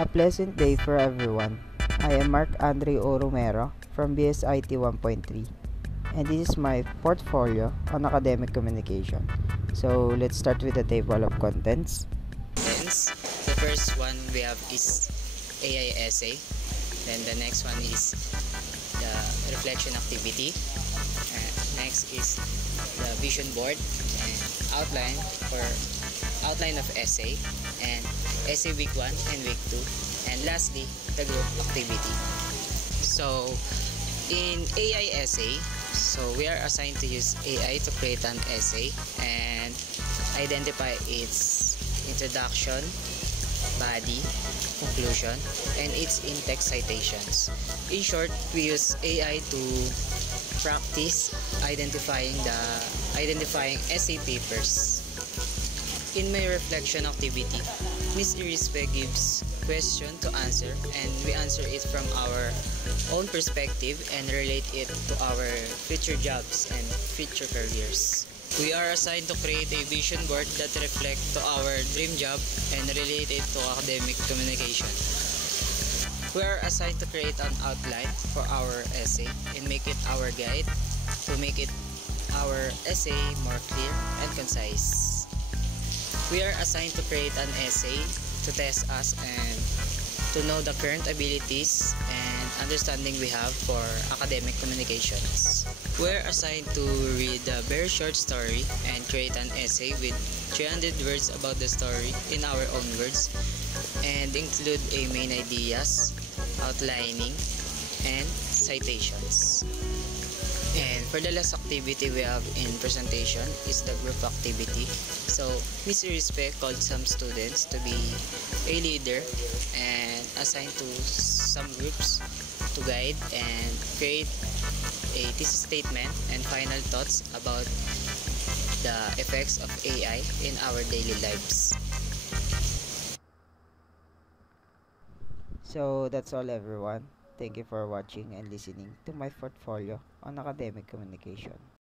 A pleasant day for everyone. I am Mark Andre O. Romero from BSIT 1.3 and this is my portfolio on academic communication. So let's start with the table of contents. Hence, the first one we have is AI essay. Then the next one is the reflection activity. Next is the vision board and outline for outline of essay and essay week 1 and week 2, and lastly the group activity. So in AI essay, so we are assigned to use AI to create an essay and identify its introduction, body, conclusion, and its in-text citations. In short, we use AI to practice identifying essay papers. In my reflection activity, Ms. Irispe gives question to answer and we answer it from our own perspective and relate it to our future jobs and future careers. We are assigned to create a vision board that reflect to our dream job and relate it to academic communication. We are assigned to create an outline for our essay and make it our guide to make it our essay more clear and concise. We are assigned to create an essay to test us and to know the current abilities and understanding we have for academic communications. We're assigned to read a very short story and create an essay with 300 words about the story in our own words and include a main ideas, outlining, and citations. And for the last activity we have in presentation is the group activity. So Ms. Irispe called some students to be a leader and assigned to some groups to guide and create a thesis statement and final thoughts about the effects of AI in our daily lives. So that's all everyone. Thank you for watching and listening to my portfolio on academic communication.